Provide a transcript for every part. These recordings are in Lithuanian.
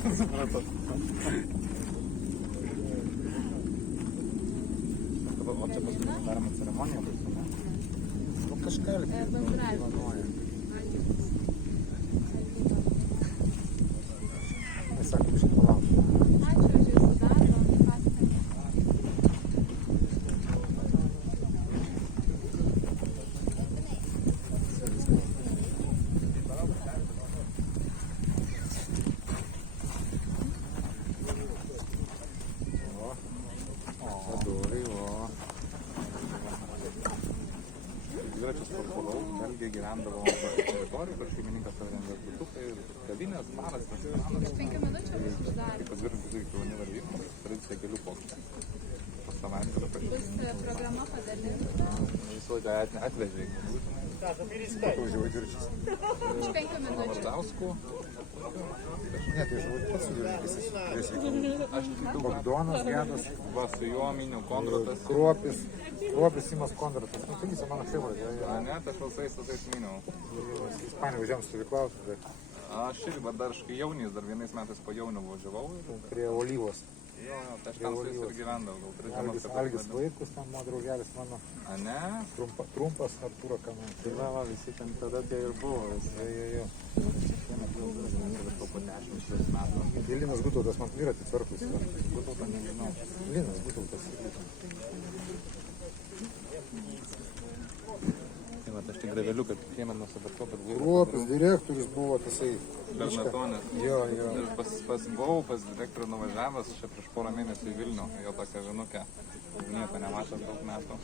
Supratau. O čia pas mus daroma ceremonija bus, ne? Nu kažką planuoja. Tai sako, kažkaip palauk. Ačiū už jūsų darbą, pastangą. Vadovai, dviračius parpuolau, Belgija gyvendavo teritorijų, kur šeimininkas surengęs butukai, kavinės, baras, restoranas. Už 5 minučių bus uždarę. Kaip pas dviratininkus irgi kaune varžybų, tradicija kelių pokštų. Po savaitę tada Bus programa padalinta. visą laiką atvežė. Važiuoju dviračius. Už 5 minučių. Vardauskų. Ne, tai žinau, pats su dviračiais. Aš tikiu, Bogdanas Gedas, va su juo miniu Kondratas. Kruopis Simas Kondratas. Nu, taigi, mano šeimos. A ne, tai aš valsai su tais miniu. Ispanija važiavam stovyklauti, bet Aš irgi, bet dar kai jaunys, dar vienais metais po jaunių važiavau. prie Olyvos. Jo, tai aš ten su jais ir gyvendavau, gal 3 dienas. Algis Vaitkus, ten mano draugelis mano. A ne? Trumpas Artūro Kamas. Tai va, visi ten tada tai ir buvo. Jo. Šiemet jau važiavau po 10 metų. Tai Linas Gutautas man dviratį tvarkus. Būtų nežinau. Linas Gutautas. Tai va, aš tik graveliu, kad Piemeno sabato, bet Kruopis direktorius buvo tasai. Bernatonis. Jo. Aš buvau pas direktorių nuvažiavęs čia prieš porą mėnesių į Vilnių, jo tokią žinukę. Nieko nematęs daug metų.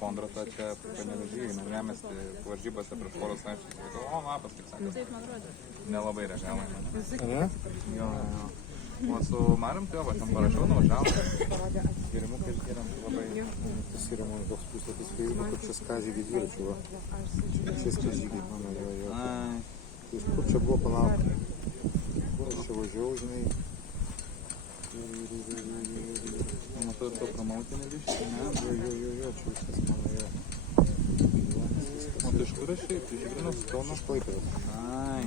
Kondratą čia Panevėžyje, naujamiestį, varžybose prieš porą savaičių. Sakau, o, lapas, kaip sakė. Taip, man rodo. Nelabai reagavo į mane. Ne? Jo. O su Marium tai va, ten parašiau, nuvažiavau. Gerimukai skiriam labai. Tas yra mano toks puslapis Facebook'o, čia Skazį dviračių. Va. Čia Skazį mano, jo. Ai. Tai kur čia buvo palaukti? Kur aš čia važiavau, žinai. Matau ir to promautinį biškį, ne? Jo, čia viskas mano, jo. O tai iš kur aš šiaip? Iš Vilniaus Kaunas? Klaipėdos. Ai.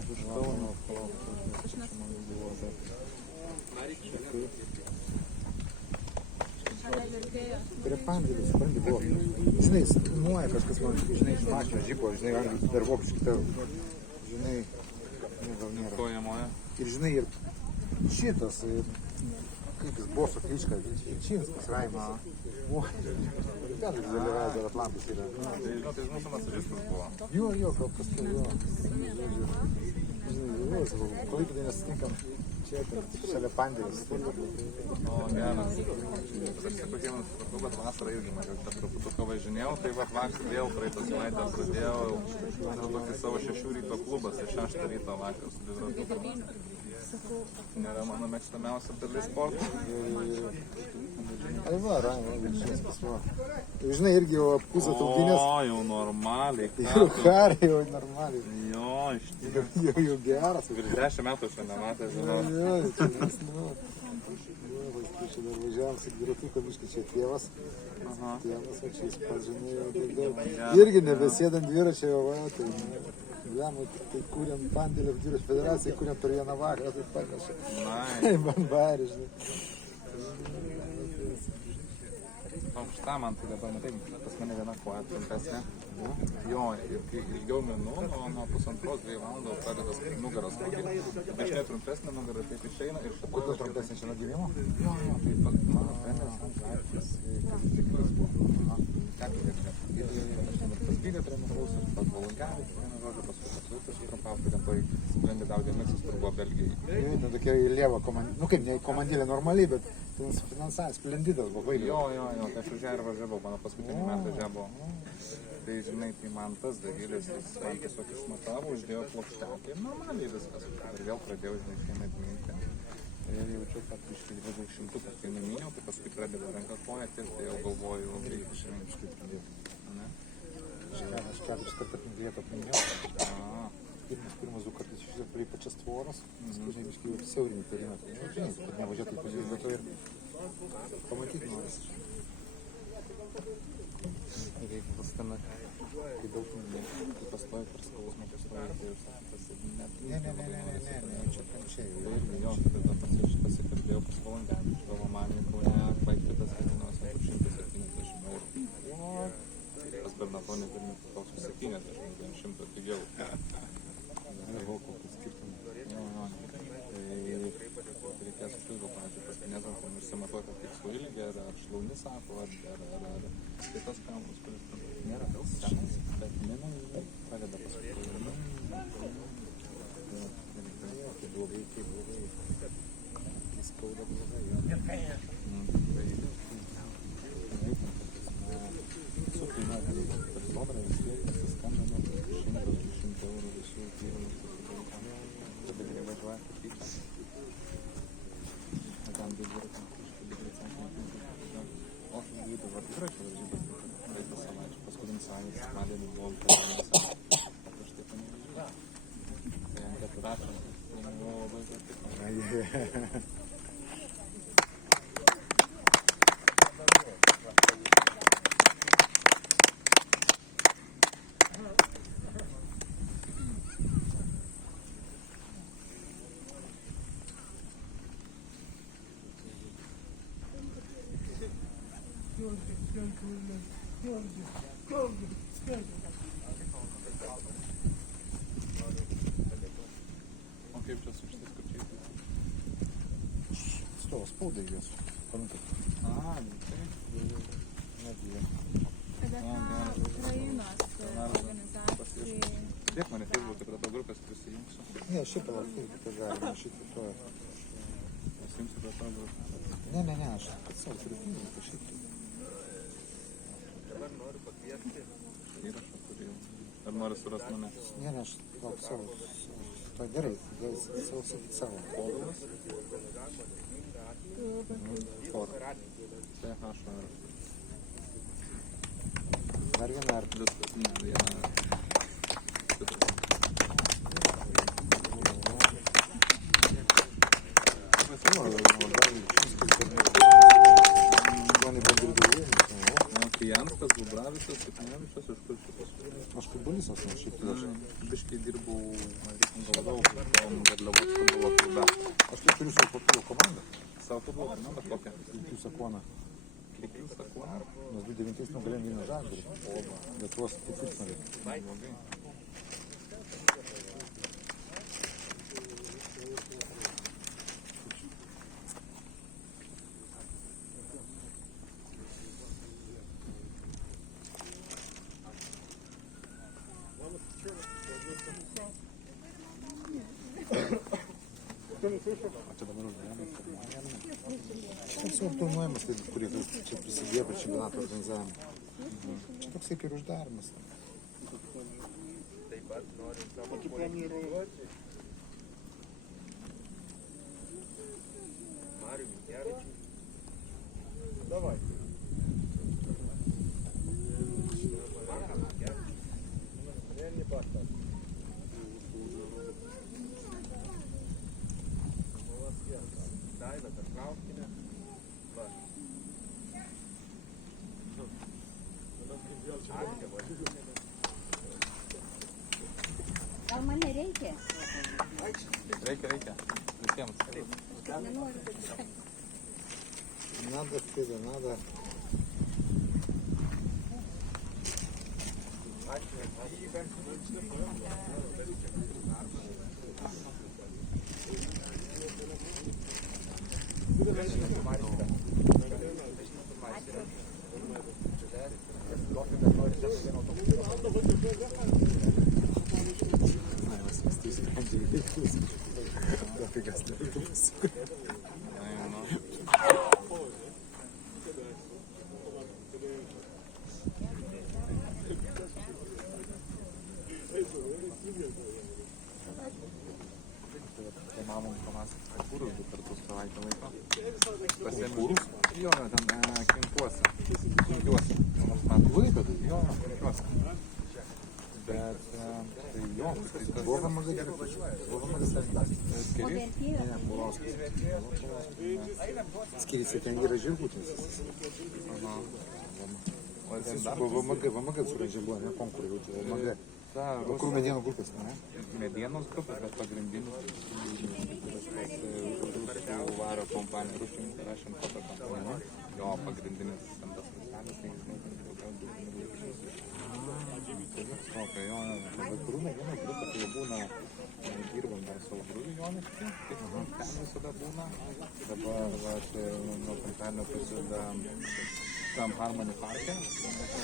Aš iš Kauno. Čia man buvo, bet... Šalia vertėjo. Prie pandėlių, supranti, buvo. Žinai, nuoja kažkas man, žinai, iš mašino žypo, žinai, angliškai dar vokiškai tau. Žinai, ne, gal nėra. Kojamoje. Ir žinai, ir šitas, kaip jis boso klička, Činskas, Raima. O, ten dalyvauja dar Atlantas yra. Tai žinot, jis mūsų masažistas buvo. Jo, gal paskui, jo. Žinai, Klaipėdai nesutinkam. Čia, šalia pandėlis. O, geras. Aš sakau, Piemeno supratau, bet vasarą irgi mažiau čia truputuką važinėjau, tai va, vakar vėl praeitą savaitę pradėjau tokį savo 6 ryto klubą, 6 ryto vakar su dviratuku. Nėra mano mėgstamiausia dalis sporto. Ai va, Raima, Vilčinskas, va. Žinai, irgi jau apkūsa taubinės. O, jau normaliai. Jau karai, jau normaliai. Jo, iš tikrųjų. Jau geras. Virš 10 metų čia nematė, žinau. Jo, čia mes, nu. Čia dar važiavam su dviratuku, biškai čia tėvas. Tėvas, va čia jis pats, žinai, jau daugiau. Irgi nebesėdant dviračio, jau va, tai... Lemui, tai kūrėm pandėlio dviračių federaciją, kūrėm per vieną vakarą, tai panašiai. Nai. Banbarį, žinai. Aukšta man tai dabar, matai, pas mane viena koja trumpesnė. Jo, ir kai ilgiau minu, nuo 1,5–2 valandų pradeda nugaras skaudėti. Dešinė trumpesnė nugara taip išeina ir šitą... Kodėl trumpesnė čia nuo gimimo? Jo, tai pat mano treneris ant gatvės, kas tikras buvo. Ir pas gydė treniruosi, pas Volungarį, vienu žodžiu, paskui pas trumpau, kai ten toj sprendi daudė miksus, kur buvo Belgijai. Ten tokia lieva komandėlė, nu kaip, ne komandėlė normaliai, bet ten finansavimas, splendidas buvo baigė. Jo, tai aš už ją ir važiavau, mano paskutinį metą čia buvo. Tai žinai, tai man tas dagilis, jis man tiesiog išmatavo, uždėjo plokštelį ir normaliai viskas. Ir vėl pradėjau, žinai, šiemet minti. Ir jaučiu, kad iškai 20 kai numiniau, tai paskui pradeda ranką koją tirti, tai jau galvoju, reikia išrinkti pradėti. Aš 4 kartą aplink apminėjau. Pirmas 2 kartus išėjo prie pačias tvoros, žinai, biškai jau siaurinį perimetrą. Žinai, kad nevažiuotų į pažiūrį, bet to ir pamatyti norisi. Reikia pastumėt. Kai daug nereikia, kai pastoji per skausmą, pastoji, tai jau sakytas, net... Ne, čia kančiai. Tai irgi jo, tada pasikalbėjau pas valandelį, tavo mamį Kaune, Klaipėdos Vilniaus, apie 170 eurų. Pas Bernatonis ir toks 70, 100 pigiau. Nežinau, kokius skirtumus. Tai reikės iš vis, pavyzdžiui, pas kinezą, nusimatuoti tikslų ilgį, ar šlaunį sako, ar kitas kamulas, kuris nėra gal senas, bet minimai padeda paskui. Kai blogai. Kai skauda blogai. Sukainuoja, per sodrą vis tiek pasiskambino 100 eurų visų tyrimų. Tada gerai važiuoja, kaip tyčia. Ten dviratį, o aš dviratį dviračio varžybas praeitą savaitę, paskutinį savaitę, sekmadienį buvom kelionėse, aš taip nevažiuoju. Tai ant keturračio, tai buvo labai patiko. O kaip čia su šitais kurčiais? Stovo spaudai juos. Pamatai. A, tai? Netgi jie. Kada ta Ukrainos organizacija. Dėk mane Facebook'e prie to grupės prisijungsiu. Ne, šitą Facebook'e galima, šitą to. Prisijungsiu prie to grupės. Ne, aš pats savo turiu knygą, kažkaip. Įrašą kurį. Ar nori surasti mane? Ne, aš lauk savo. To gerai, savo. Povilas? Povilas. CHR. Dar viena ar Viskas, ne, viena. Kijanskas, Bubravičius, Sitnevičius, iš kur šitas? aš futbolistas, nu šiaip tai aš. Biškai dirbau reitingų vadovu, Garliavos futbolo klube. Aš tai turiu savo futbolo komandą. Savo futbolo komandą kokią? Kilkių Sakoną. Kilkių Sakoną? Mes 2009 nugalėjom Vilnių Žalgirį. Lietuvos ketvirtfinalį. Blogai. Čia dabar uždavimas. Čia suorganizuojamas, kurie čia prisidėjo prie čempionato organizavimo. Čia toks kaip ir uždarimas. Gal man nereikia? Reikia. Visiems. Nenoriu taip. Надо, Федя, надо. Tai mamom pamasakoti kūrus 2 kartus savaitę laiko. Pasiėmė. Jo, ten Kinkiuose. Klaipėdoj? Jo, Kinkiuose. Bet, tai jo, tai tas... Buvo magazinas. O vertėjo? Ne, Pulauskas. Skiriasi ten yra žirgutės. Aha. O dar ВМГ surengė buvo, ne konkurai, jau čia VMG. ta Vakarų medienų grupės, ne? medienos grupė, bet pagrindinis rusų vario kompanija, rusų Russian Copper kompanija. Jo pagrindinis ten tas visalis, tai jis okay, jo, Vakarų medienų grupė, tai būna, dirbam dar su Audriu Joniškiu, ten visada būna. Dabar nuo penktadienio prasideda tam Harmony parke,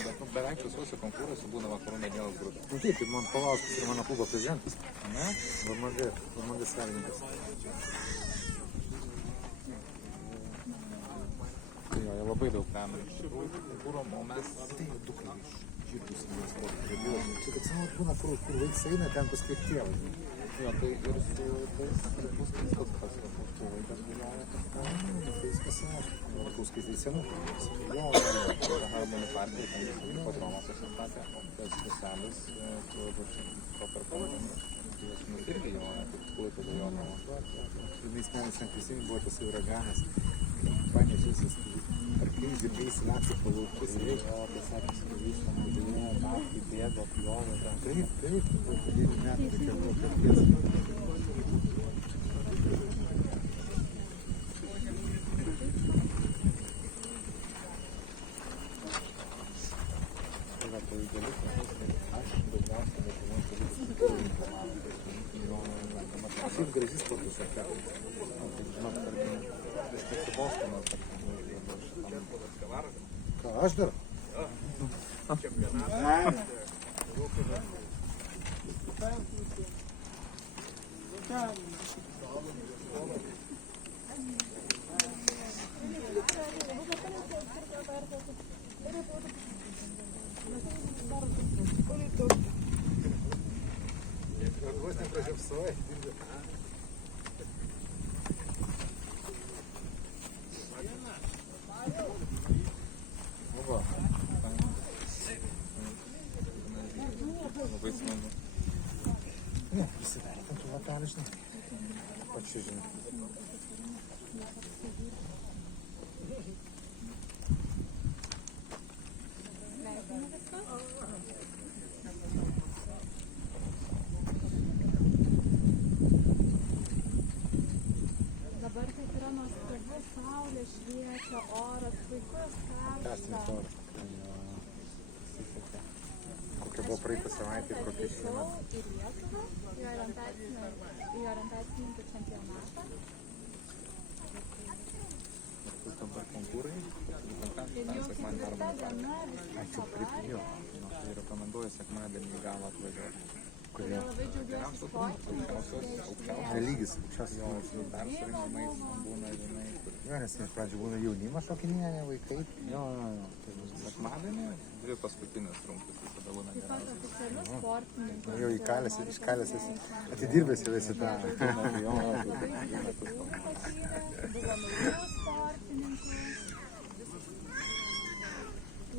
bet beveik visuose konkursuose būna vakarų medienos grupė. nu taip, tai man Paulauskas ir mano klubo prezidentas, Ne? VMG savininkas. Jo, jie labai daug remia iš tikrųjų kultūrom, o mes Tai jau dukrai iš žirgus investuoti. Čia toks nu, būna, kur vaikas eina, ten paskui ir tėvai. jo, tai ir su puskais tas pats, mūsų vaikas gyvena. Tai viskas aišku. Vakuskais tai senų. Jo, Harmony parke, ten visi hipodromas pasistatė, tas visalis, kur Copper kompanija. Jis irgi jo, kaip Klaipėda jo namo. Vienais metais ten prisimenu, buvo tas uraganas. Panės visas arkliais žirgais lakstė po laukus. Jo, tai sakė, grįžtam, važinėjo, naktį bėgo, pjovė ten. Taip, buvo po 9 metų reikėjo buvo karties. Tai va, tai dalis, aš daugiausiai Lietuvos dalykus Šiaip graži sporto šaka. žinot, tarkim, reiškia su Bostonu, tarkim, šitam. Ką aš darau? Vos nepražiopsojai. Buvo. Labai smagu. Ne, prisidarė tam tų latelių, žinai. Pačiu, žinai. Dabar taip yra nuostabu, saulė šviečia, oras puikus, Kastinis karšta. oras. Kokia buvo praeitą savaitę ir kokia šiandien. Ir Lietuvą, į orientacininkų čempionatą. Bus dabar konkurai. Ir jau Sekmadienį ketvirta Harmony parke. diena visą savaitę. Tai rekomenduoju sekmadienį į galą atvažiuoti. Todėl labai džiaugiuosi sportininkų. Lygis, aukščiausias Jo, lygis. su persirinkimais būna, žinai, kur. Jo, nes iš pradžių būna jaunimas šokinėja, ne vaikai. Jo. Tai bus sekmadienį, dvi paskutinės rungtys visada būna Taip pat geriausios. oficialius sportininkus. Jau įkalęs, iškalęs esi. Atidirbęs jau esi tą. Jo, Buvo naujų sportininkų.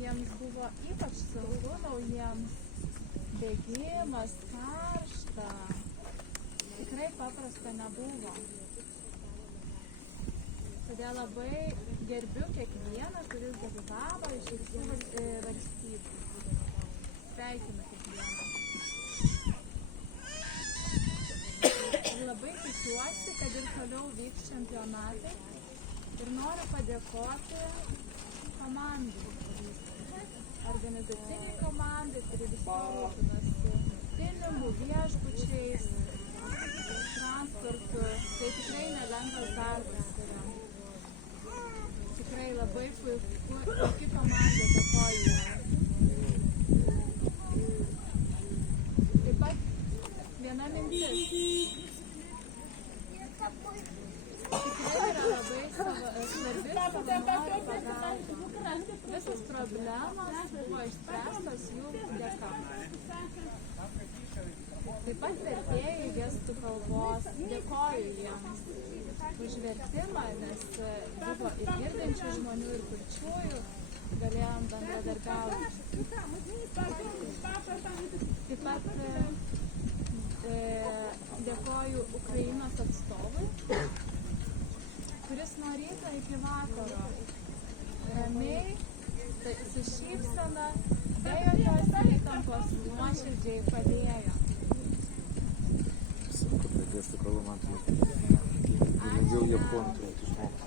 Jiems buvo ypač saugu naujiems. Bėgimas, karšta. Tikrai paprasta nebuvo. Todėl labai gerbiu kiekvieną, kuris dalyvavo iš visų valstybių. Sveikinu kiekvieną. Ir labai tikiuosi, kad ir toliau vyks čempionatai. Ir noriu padėkoti komandai. Organizaciniai komandai, kuri visą rūpinasi pinigu, viešbučiais, transportu. Tai tikrai nelengvas darbas yra. Tikrai labai puikiai komanda, dėkoju jiems. Taip pat viena mintis. Tikrai yra labai svarbi savanorių pagalba. Visos problemos buvo išspręstos jų dėka. Taip pat vertėjai gestų kalbos, dėkoju jiems už vertimą, nes buvo ir girdinčių žmonių, ir kurčiųjų, galėjom bendradarbiauti. Taip pat dėkoju Ukrainos atstovui, kuris nuo ryto iki vakaro ramiai Tai su šypsena, be jokios įtampos, nuoširdžiai padėjo. Sunku pradės su kalba, man tai daugiau japonų turėtų išmokti.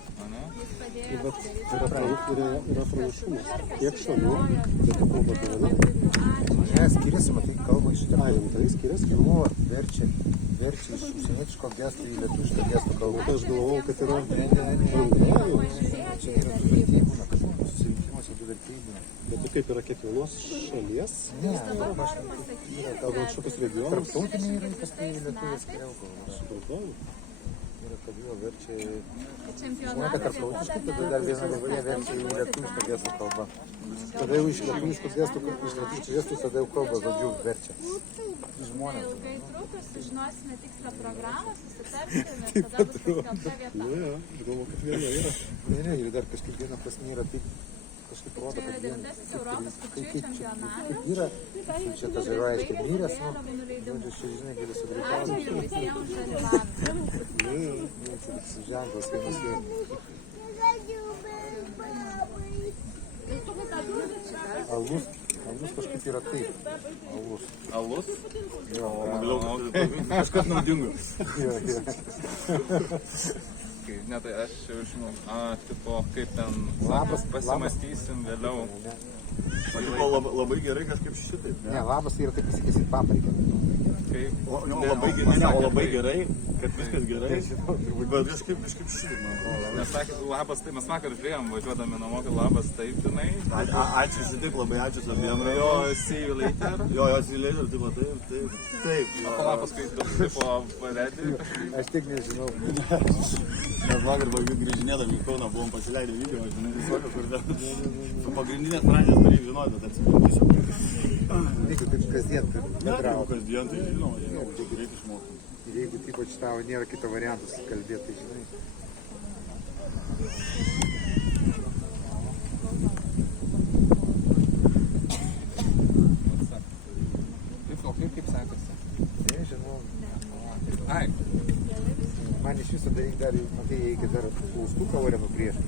Jis padėjo Bet sudaryti yra pranašumas. Kiek šalių, kiek kalba dovana. Ne, skiriasi, matai, kalba iš A, rimtai skiriasi? tikrųjų, verčia iš užsienietiško gesto į lietuvišką gesto kalbą. Aš galvojau, kad yra Ne, čia yra du vertėjai būna, kažkur susirinkimuose du vertėjai būna. Bet tai kaip yra kiekvienos šalies? Ne, Dabar noriu pasakyti, Gal kažkokius regionus? tarptautiniai yra įprastai lietuvių skiriau kalbą. Supratau. Yra, kad jo verčia, čempionato kad tarptautiškai, tada dar viena galvoje verčia į lietuvišką gesto kalbą. Tada jau iš lietuviškų gestų, tada jau kalba, žodžiu, verčia. Žmonės. Ilgai trukus sužinosime tikslą programą, susitarsime, tada bus paskelbta vieta. Ne, aš galvoju, kad viena yra. Ne, ir dar kažkaip viena prasme yra taip, kažkaip rodo, Čia kad yra viena. 9 Europos kurčiųjų čempionatas. Yra, čia tas yra aiškiai miręs, nu, Vėliavų nuleidimu. žodžiu, čia, žinai, gali sugreitauti. Ačiū visiems dalyvavimams. Čia toks ženklas, kai mes jau. Alus kažkaip yra taip. Alus. Alus? Jo, Kažkas naudingo. jo. Ne, tai aš jau žinau, tipo, kaip ten Labas, pasimastysim vėliau. Labai gerai kažkaip šitaip. Ne, labas tai yra taip pasakysi paprika. Kaip, Labai gerai, kad viskas gerai. Bet kažkaip šitaip, man atrodo. nes sakė, labas, tai mes vakar žiūrėjom, važiuodami namo, kad labas taip, žinai. Ačiū šitaip, labai ačiū abiem. Jo, see you later. Jo, jos įleidžiu, taip. O labas, kai tipo padėti. Aš tik nežinau. Mes vakar grįžinėdami į Kauną buvom pasileidę video, žinai, visokio, kur ten pagrindinės pradės turi žinoti, bet atsiprašysiu. Jeigu taip kasdien bendrauti. Kasdien, tai žinoma, reikia išmokti. Ir jeigu taip pat tavo nėra kito varianto kalbėti, tai žinai. O kaip sekasi? Nežinau. Ai, Man iš viso daryk dar, matai, reikia dar klaustuką ore nupriešti.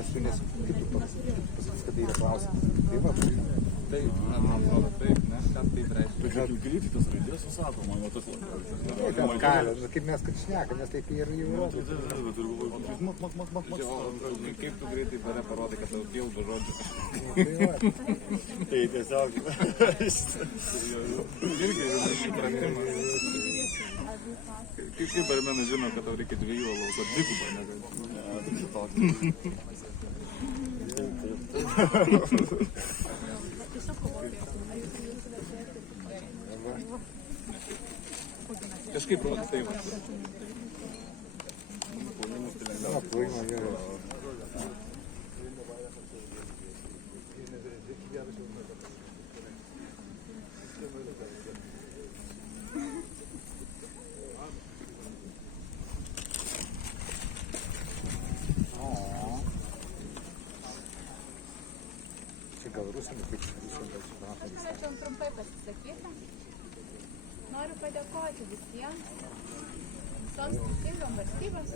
Nes tu kaip tu pasakys, kad tai yra klausimas. Tai va, taip, man atrodo, taip, ne, ką taip reiškia. Bet kaip greitai tas raidės susako, man jau tas tai ten kalė, kaip mes kad šneka, nes taip ir jau yra. Jo, kaip tu greitai bare parodai, kad tau pildo žodžių. Tai va, Tai tiesiog. Irgi supratimas. Kaip barmenas žino, kad tau reikia 2 alaus, ar 2, ne? Kažkaip rodo taip. va, plojimo yra. Čia gal rusami, kaip rusam, gal suprato. Aš norėčiau trumpai pasisakyti. Noriu padėkoti visiems, visoms skirtingom valstybėms,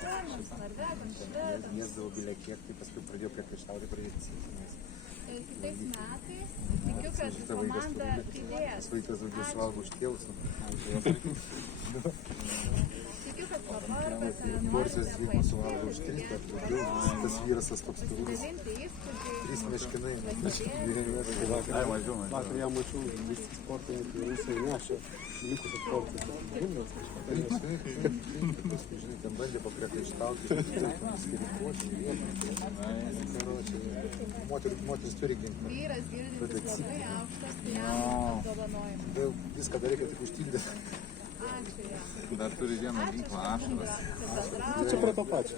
Suomiams, Norvegams, Švedams. Mėsdavo bilė kiek, tai paskui pradėjo priekaištauti, pradėjo įsitikimės. Kitais metais tikiu, kad komanda didės. Vaikas daugiau suvalgo už tėvus. Tikiu, kad pavargote, Porsijos norite dvigubą suvalgo už 3, bet daugiau. Tas vyras tas toks turus. pasidalinti įspūdžiais. 3 meškinai. Vakar ją mačiau, visi sportininkai rusai nešė likusią sportą. Žinai, ten bandė papriekaištauti. Moteris turi ginklą. Vyras girdintis labai aukštas, tai jam apdovanojimą. Vėl viską dar reikia tik užtildyti. Ačiū jam. Dar turi vieną ginklą ašaras. Čia prie to pačio.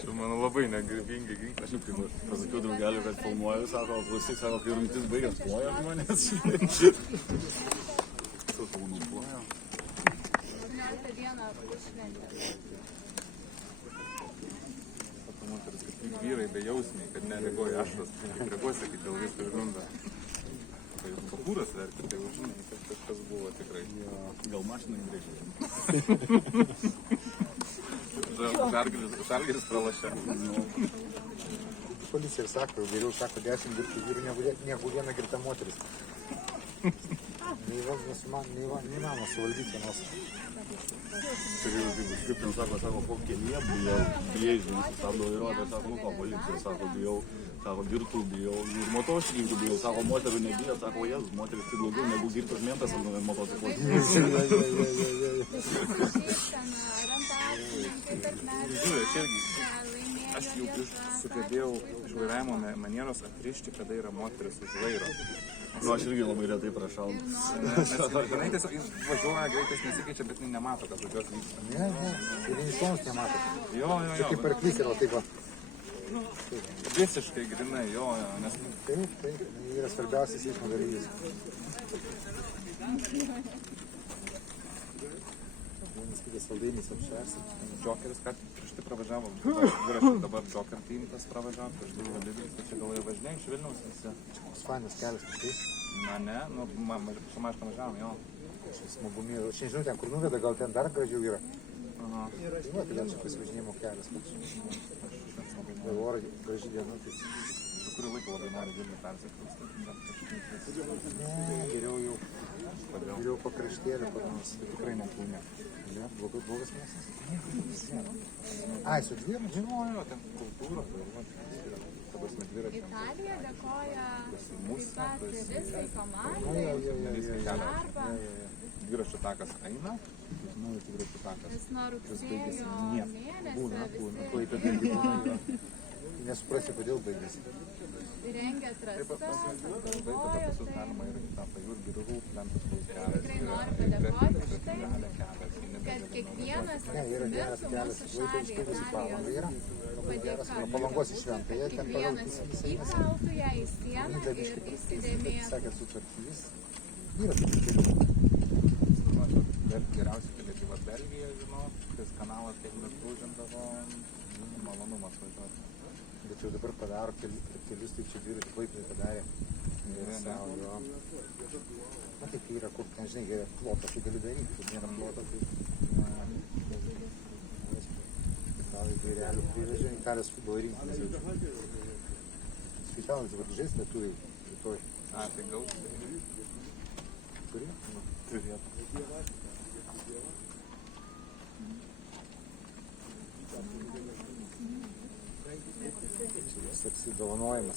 Čia mano labai negarbingi ginklai. Aš kaip pasakiau draugeliu, kad filmuoju, sako, klausyk, sako, kai rungtis baigęs ploja žmonės. Sakau, nuploja. 17 dieną bus šventė. Sako moteris, kad kaip vyrai bejausmiai, kad nereaguoja ašaras. Kaip reaguoja, sakyti, dėl visko ir runda. Tai bakūras verti, tai jau žinai, kad kažkas buvo tikrai. Gal mašinai greitai. Žalgiris pralašė. Policija ir sako, geriau sako 10 girtų vyrų negu viena girta moteris. Neįmanoma suvaldyti vienos. Kaip ten sako, po kelyje bijau, brėžinį sustabdo vairuotoją, sako, nu ko, policija, sako, bijau, sako, girtų bijau, ir motociklininkų bijau, sako, moterų nebijo, sako, Jėzus, moteris tai blogiau negu girtas mentas ant motociklos. Aš jau sugebėjau iš vairavimo manieros atrišti, kada yra moteris už vairo. Nu, aš irgi labai retai prašau. Nes jinai tiesiog važiuoja, greitis nesikeičia, bet jinai nemato, kad važiuos vyksta. Ne, ir iš nemato. Jo. Kaip arklys yra taip va. Visiškai grinai, jo, nes... Taip, yra svarbiausias eismo dalyvis. Vienas kitas saldainis apšersim. Džokeris, ką prieš tai pravažiavo, dviračiu dabar Džoker teamtas pravažiavo, prieš tai Vadilis, tai čia gal jau važinė iš Vilniaus visi. Čia koks fainas kelias, tai. Na ne, nu, su mašina važiavom, jo. Smagumė. Aš nežinau, ten kur nuveda, gal ten dar gražiau yra. Aha. Tai va, tai gal čia pasivažinėjimo kelias. Ir oro graži diena, tai... Su kuriuo laiku labai nori Vilnių persikrausti. Ne, geriau pakraštėlį, nors tikrai nekūnė. Ne, blogas miestas. Ai, su dviem? Žinojo, ten kultūra, tabas dviračiai. Italija dėkoja Mūsų, taip pat visai visą komandai, kelią. Dviračių takas eina, naujas dviračių takas. vis nuo rugsėjo mėnesio Klaipėda irgi būna. Nesuprasi, kodėl baigėsi. rengia trasas, Taip, apgalvoja visus tai. galima ir tą pajūrį rūp, lentas kelias. Tikrai noriu padėkoti už tai, kad kiekvienas Ne, yra geras mirtų kelias. mūsų Klaipėda iš šaliai Klaipėdos į Palangą yra. Labai geras. Nuo padėka. Palangos į Šventąją, ten pagal Kiekvienas visą įkaltų ją į sieną ir įsidėmėtų. sakė, sutvarkys. Yra tokių kelių. Geriausiai keliai va Belgija, žinau, tas kanalas tiek metrų žindavo, malonumas važiuoti. Bet jau dabar padaro kelius, tai čia dviratį Klaipėdai padarė. Ir savo jo. Na taip yra, kur ten, žinai, yra plotas, tai gali daryti, kur nėra ploto, tai... Gal į vairelių privežė, Italijos futbolo rinktinės jaučiu. Skaitalais dabar žais lietuviai rytoj. A, tai gaus. Turi? Nu, Turėtų. toks apsidovanojimas.